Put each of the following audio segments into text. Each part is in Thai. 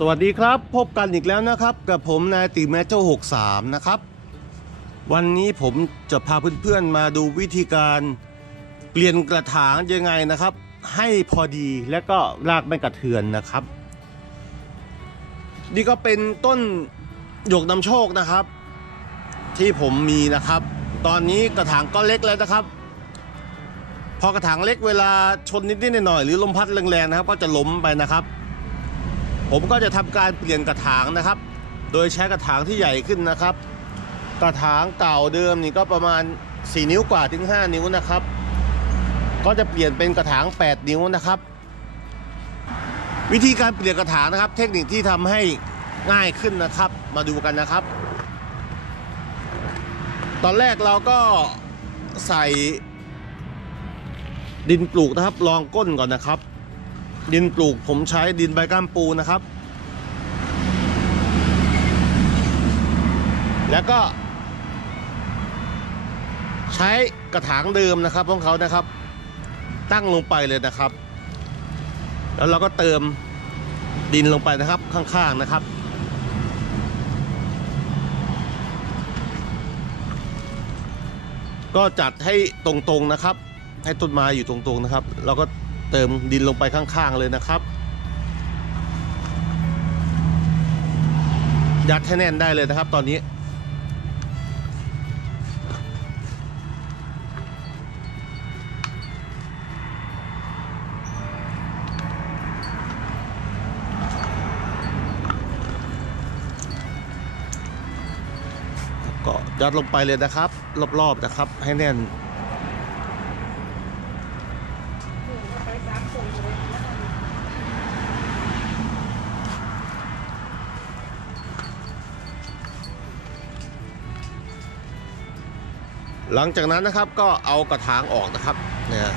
สวัสดีครับ พบกันอีกแล้วนะครับ กับผมนายติแมโจ63 นะครับ วันนี้ผมจะพาเพื่อนๆมาดูวิธีการเปลี่ยนกระถางยังไงนะครับ ให้พอดีและก็รากไม่กระเทือนนะครับ นี่ก็เป็นต้นหยกนำโชคนะครับ ที่ผมมีนะครับ ตอนนี้กระถางก็เล็กแล้วนะครับ พอกระถางเล็กเวลาชนนิดๆหน่อยๆหรือลมพัดแรงๆนะครับ ก็จะล้มไปนะครับ ผมก็จะทำการเปลี่ยนกระถางนะครับ โดยใช้กระถางที่ใหญ่ขึ้นนะครับ กระถางเก่าเดิมนี่ก็ประมาณ 4 นิ้วกว่าถึง 5 นิ้วนะครับ ก็จะเปลี่ยนเป็นกระถาง 8 นิ้วนะครับ วิธีการเปลี่ยนกระถางนะครับ เทคนิคที่ทำให้ง่ายขึ้นนะครับ มาดูกันนะครับ ตอนแรกเราก็ใส่ดินปลูกนะครับรองก้นก่อนนะครับ ดินปลูกผมใช้ดินใบก้ามปูนะครับ แล้วก็ ใช้กระถางเดิมนะครับของเขานะครับ ตั้งลงไปเลยนะครับ แล้วเราก็เติมดินลงไปนะครับข้างๆนะครับก็จัดให้ตรงๆนะครับ ให้ต้นไม้อยู่ตรงๆนะครับเราก็ เติมดินลงไปข้างๆเลยนะครับ ยัดให้แน่นได้เลยนะครับตอนนี้ ก็ยัดลงไปเลยนะครับ รอบๆนะครับให้แน่น หลังจากนั้นนะครับก็เอากระถางออกนะครับเนี่ย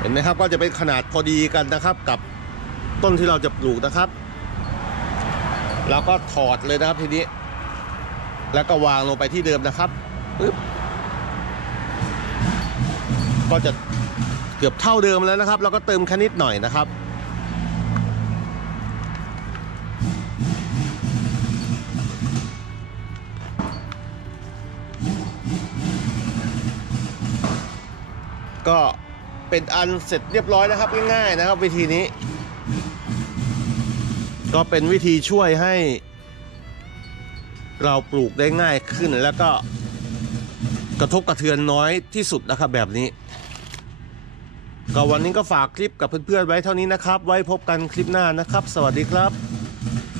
เห็นไหมครับก็จะเป็นขนาดพอดีกันนะครับ กับต้นที่เราจะปลูกนะครับแล้วก็ถอดเลยนะครับทีนี้ แล้วก็วางลงไปที่เดิมนะครับปึ๊บก็จะเกือบเท่าเดิมแล้วนะครับแล้วก็เติมแค่นิดหน่อยนะครับ ก็เป็นอันเสร็จเรียบร้อยนะครับง่ายๆนะครับ วิธีนี้ ก็เป็นวิธีช่วยให้ เราปลูกได้ง่ายขึ้นแล้วก็กระทบกระเทือนน้อยที่สุดนะครับแบบนี้ ก็วันนี้ก็ฝากคลิปกับเพื่อนๆไว้เท่านี้นะครับ ไว้พบกันคลิปหน้านะครับ สวัสดีครับ